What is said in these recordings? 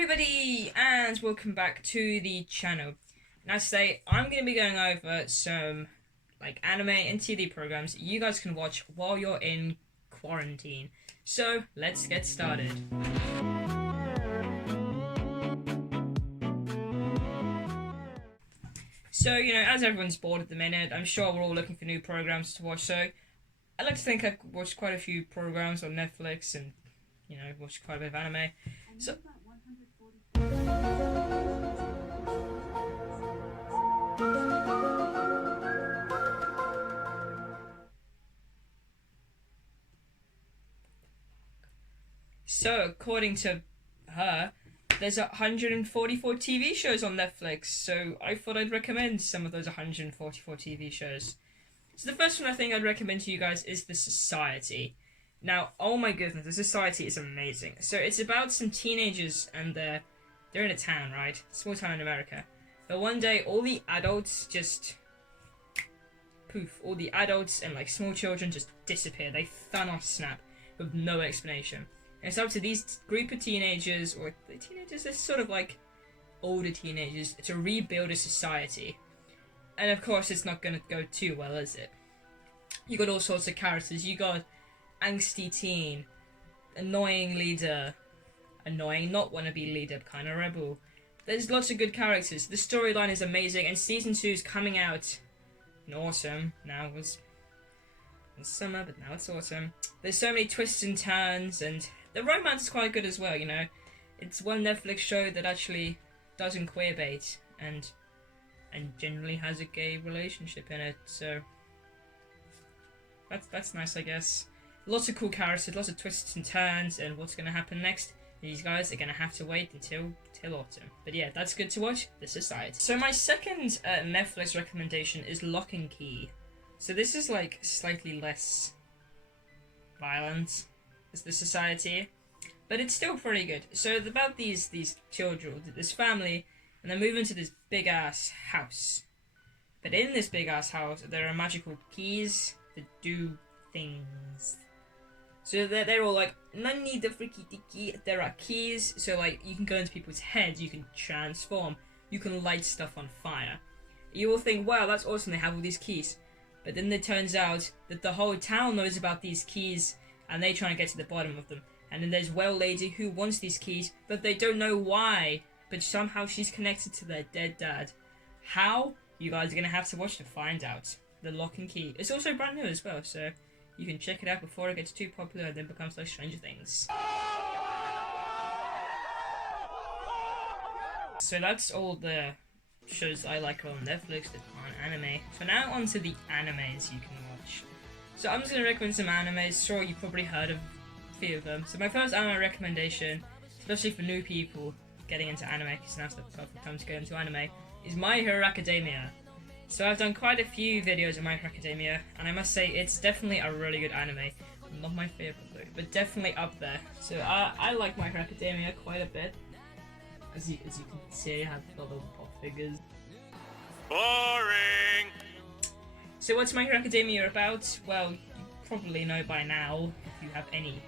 everybody, and welcome back to the channel. Now today, I'm going to be going over some anime and TV programs that you guys can watch while you're in quarantine. So, let's get started. So, as everyone's bored at the minute, I'm sure we're all looking for new programs to watch, so I'd like to think I've watched quite a few programs on Netflix and, watched quite a bit of anime. So, according to her, there's 144 TV shows on Netflix, so I thought I'd recommend some of those 144 TV shows. So the first one I think I'd recommend to you guys is The Society. Now, oh my goodness, The Society is amazing. So it's about some teenagers and they're in a town, right? Small town in America. But one day, all the adults just... poof. All the adults and small children just disappear. They Thanos snap with no explanation. And it's up to these group of teenagers, or the teenagers, they're sort of older teenagers, to rebuild a society. And of course, it's not going to go too well, is it? You got all sorts of characters. You got angsty teen, annoying leader, annoying not wannabe leader, kind of rebel. There's lots of good characters. The storyline is amazing, and season 2 is coming out in autumn. Now it was in summer, but now it's autumn. There's so many twists and turns, and the romance is quite good as well. It's one Netflix show that actually doesn't queerbait and generally has a gay relationship in it. So that's nice, I guess. Lots of cool characters, lots of twists and turns, and what's going to happen next? These guys are going to have to wait until autumn. But yeah, that's good to watch. The Society. So my second Netflix recommendation is Lock and Key. So this is slightly less violent as The Society, but it's still pretty good. So it's about these children, this family, and they're moving to this big ass house. But in this big ass house, there are magical keys that do things. So they're all none need the freaky dicky. There are keys, so you can go into people's heads, you can transform, you can light stuff on fire. You will think, wow, that's awesome, they have all these keys. But then it turns out that the whole town knows about these keys, and they're trying to get to the bottom of them. And then there's Well Lady who wants these keys, but they don't know why. But somehow she's connected to their dead dad. How? You guys are going to have to watch to find out. The Lock and Key. It's also brand new as well, so you can check it out before it gets too popular and then becomes like Stranger Things. So that's all the shows I like on Netflix that aren't anime. So now on to the animes you can watch. So I'm just going to recommend some animes. Sure, you've probably heard of a few of them. So my first anime recommendation, especially for new people getting into anime, because now's the perfect time to go into anime, is My Hero Academia. So I've done quite a few videos on My Hero Academia, and I must say it's definitely a really good anime. Not my favourite though, but definitely up there. So I like My Hero Academia quite a bit. As you can see, I have a lot of pop figures. Boring! So what's My Hero Academia about? Well, you probably know by now, if you have any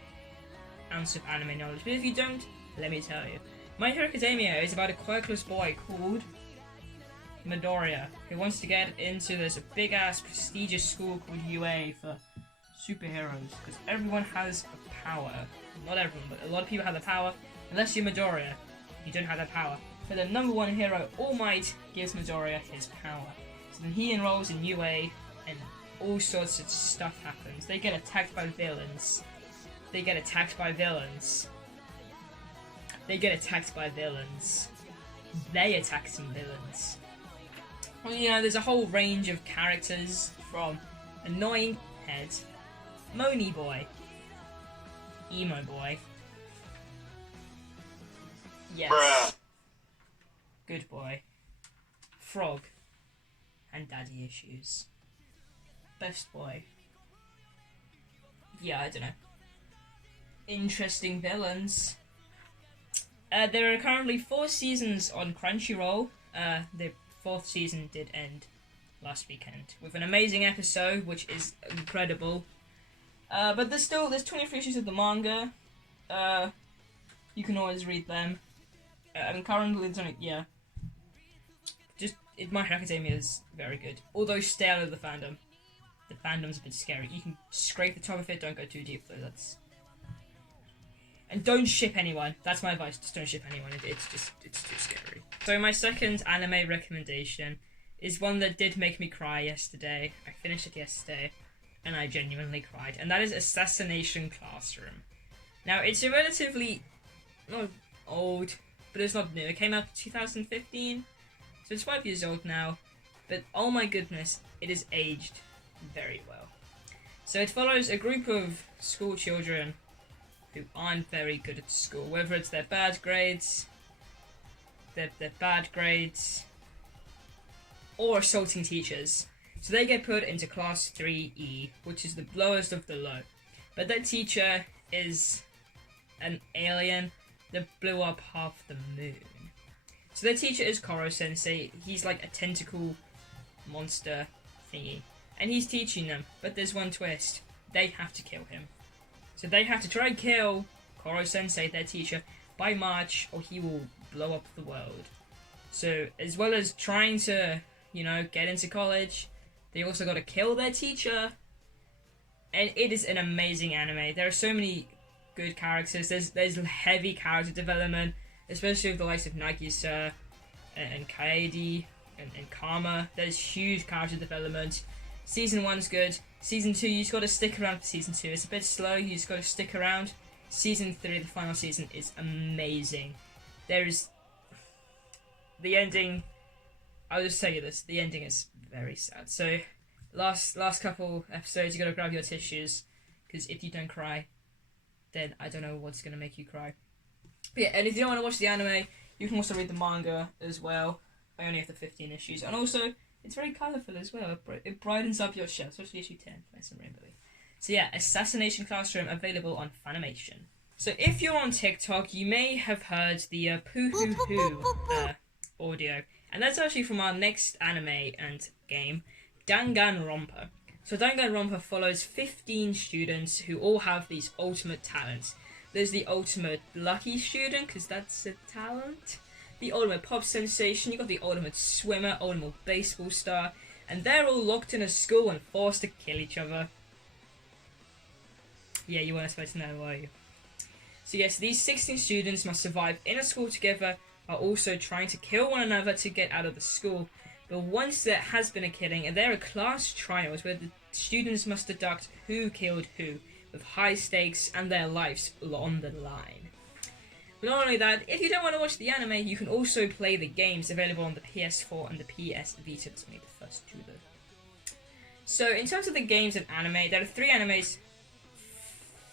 ounce of anime knowledge. But if you don't, let me tell you. My Hero Academia is about a quirkless boy called Midoriya, who wants to get into this big-ass prestigious school called UA for superheroes, because everyone has a power. Not everyone, but a lot of people have the power, unless you're Midoriya. You don't have that power. But the number one hero, All Might, gives Midoriya his power. So then he enrolls in UA, and all sorts of stuff happens. They get attacked by villains. They get attacked by villains. They get attacked by villains. They attack some villains. Well, there's a whole range of characters, from annoying head, moany boy, emo boy, yes, Bruh. good boy, frog, and daddy issues, best boy. Yeah, I don't know. Interesting villains. There are currently 4 seasons on Crunchyroll. The 4th season did end last weekend with an amazing episode, which is incredible. But there's 23 issues of the manga. You can always read them. currently it's only, yeah. Just, My Hero Academia is very good. Although stay out of the fandom. The fandom's a bit scary. You can scrape the top of it, don't go too deep though, And don't ship anyone. That's my advice, just don't ship anyone. It's too scary. So my second anime recommendation is one that did make me cry yesterday. I finished it yesterday, and I genuinely cried. And that is Assassination Classroom. Now, it's a relatively, not old, but it's not new. It came out in 2015, so it's 5 years old now. But oh my goodness, it is aged very well. So it follows a group of school children who aren't very good at school, whether it's their bad grades, or assaulting teachers. So they get put into class 3E, which is the lowest of the low. But that teacher is an alien that blew up half the moon. So their teacher is Koro Sensei. He's like a tentacle monster thingy. And he's teaching them, but there's one twist. They have to kill him. So they have to try and kill Koro Sensei, their teacher, by March, or he will blow up the world. So, as well as trying to, get into college, they also got to kill their teacher. And it is an amazing anime. There are so many good characters. There's heavy character development, especially with the likes of Nagisa and Kaede and Karma. There's huge character development. Season 1's good. Season 2, you just got to stick around for Season 2. It's a bit slow, you just got to stick around. Season 3, the final season, is amazing. There's... The ending... I'll just tell you this. The ending is very sad. So, last couple episodes, you got to grab your tissues. Because if you don't cry, then I don't know what's going to make you cry. But yeah, and if you don't want to watch the anime, you can also read the manga as well. I only have the 15 issues. And also... It's very colourful as well. It brightens up your show, especially issue 10. Nice and rainbowy. So yeah, Assassination Classroom available on Funimation. So if you're on TikTok, you may have heard the poo hoo hoo audio. And that's actually from our next anime and game, Danganronpa. So Danganronpa follows 15 students who all have these ultimate talents. There's the ultimate lucky student, because that's a talent. The ultimate pop sensation, you got the ultimate swimmer, ultimate baseball star, and they're all locked in a school and forced to kill each other. Yeah, you weren't supposed to know, were you? So yes, these 16 students must survive in a school together, while also trying to kill one another to get out of the school. But once there has been a killing, and there are class trials where the students must deduct who killed who, with high stakes and their lives on the line. But not only that, if you don't want to watch the anime, you can also play the games available on the PS4 and the PS Vita. That's only the first two though. So in terms of the games and anime, there are 3 animes.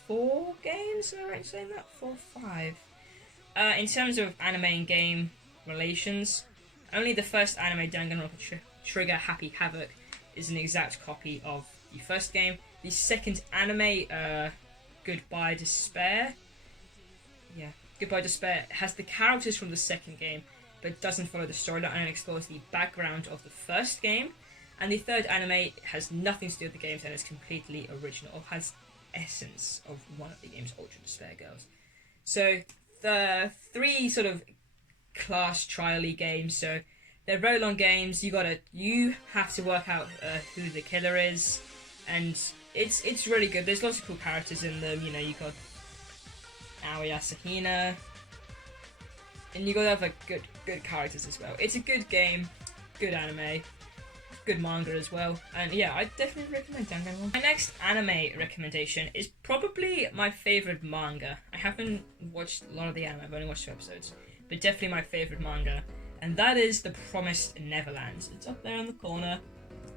4 games? Am I right in saying that? 4 or 5? In terms of anime and game relations, only the first anime, Danganronpa Trigger Happy Havoc, is an exact copy of the first game. The second anime, Goodbye Despair. Yeah. Goodbye Despair has the characters from the second game, but doesn't follow the storyline and explores the background of the first game. And the third anime has nothing to do with the games and is completely original, or has essence of one of the game's Ultra Despair girls. So the 3 sort of class trial-y games, so they're very long games. You have to work out who the killer is, and it's really good. There's lots of cool characters in them. You got Aoi Asahina, and you gotta have good characters as well. It's a good game, good anime, good manga as well, and yeah, I definitely recommend Danganronpa. My next anime recommendation is probably my favourite manga. I haven't watched a lot of the anime, I've only watched 2 episodes, but definitely my favourite manga, and that is The Promised Neverland. It's up there in the corner,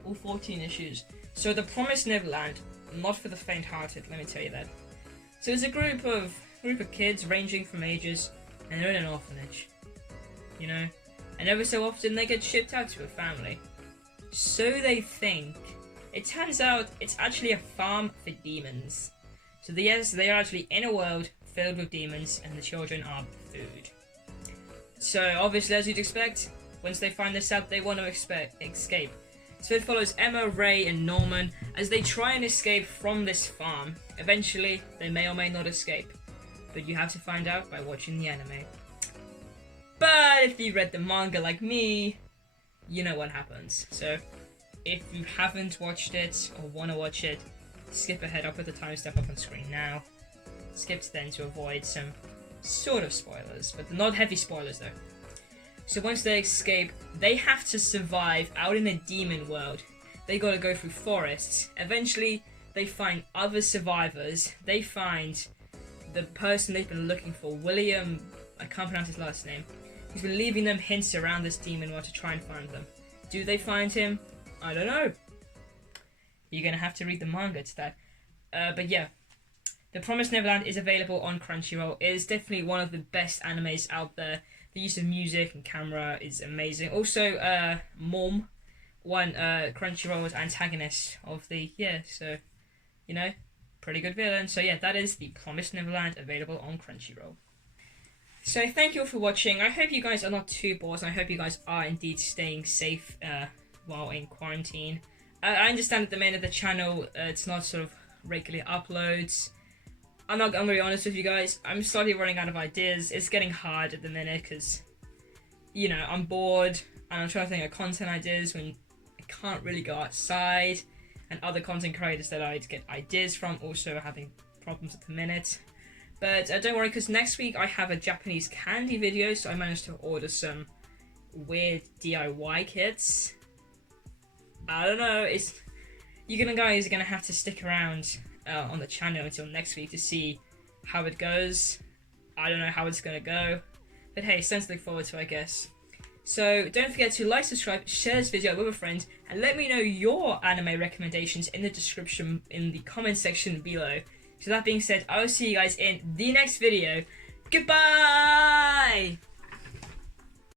all 14 issues. So The Promised Neverland, not for the faint-hearted, let me tell you that. So it's a group of kids ranging from ages, and they're in an orphanage, and every so often they get shipped out to a family. So they think. It turns out it's actually a farm for demons. So they are actually in a world filled with demons, and the children are food. So obviously, as you'd expect, once they find this out, they want to escape. So it follows Emma, Ray, and Norman as they try and escape from this farm. Eventually, they may or may not escape, but you have to find out by watching the anime. But if you read the manga like me, you know what happens. So if you haven't watched it or want to watch it, skip ahead. I'll put the timestamp up on screen now. Skip to then to avoid some sort of spoilers, but not heavy spoilers though. So once they escape, they have to survive out in a demon world. They gotta go through forests. Eventually, they find other survivors. They find the person they've been looking for, William, I can't pronounce his last name. He's been leaving them hints around this demon world to try and find them. Do they find him? I don't know. You're gonna have to read the manga to that. But yeah, The Promised Neverland is available on Crunchyroll. It is definitely one of the best animes out there. The use of music and camera is amazing. Also, Mom won Crunchyroll's antagonist of the year, so, you know, pretty good villain. So yeah, that is The Promised Neverland, available on Crunchyroll. So thank you all for watching. I hope you guys are not too bored, and I hope you guys are indeed staying safe while in quarantine. I understand at the minute the channel, it's not sort of regular uploads. I'm going to be honest with you guys, I'm slightly running out of ideas. It's getting hard at the minute because, you know, I'm bored and I'm trying to think of content ideas when I can't really go outside, and other content creators that I get ideas from also are having problems at the minute. But don't worry, because next week I have a Japanese candy video, so I managed to order some weird DIY kits. I don't know, you guys are going to have to stick around on the channel until next week to see how it goes. I don't know how it's gonna go, but hey, something to look forward to, I guess. So don't forget to like, subscribe, share this video with a friend, and let me know your anime recommendations in the description, in the comment section below. So that being said, I will see you guys in the next video. Goodbye!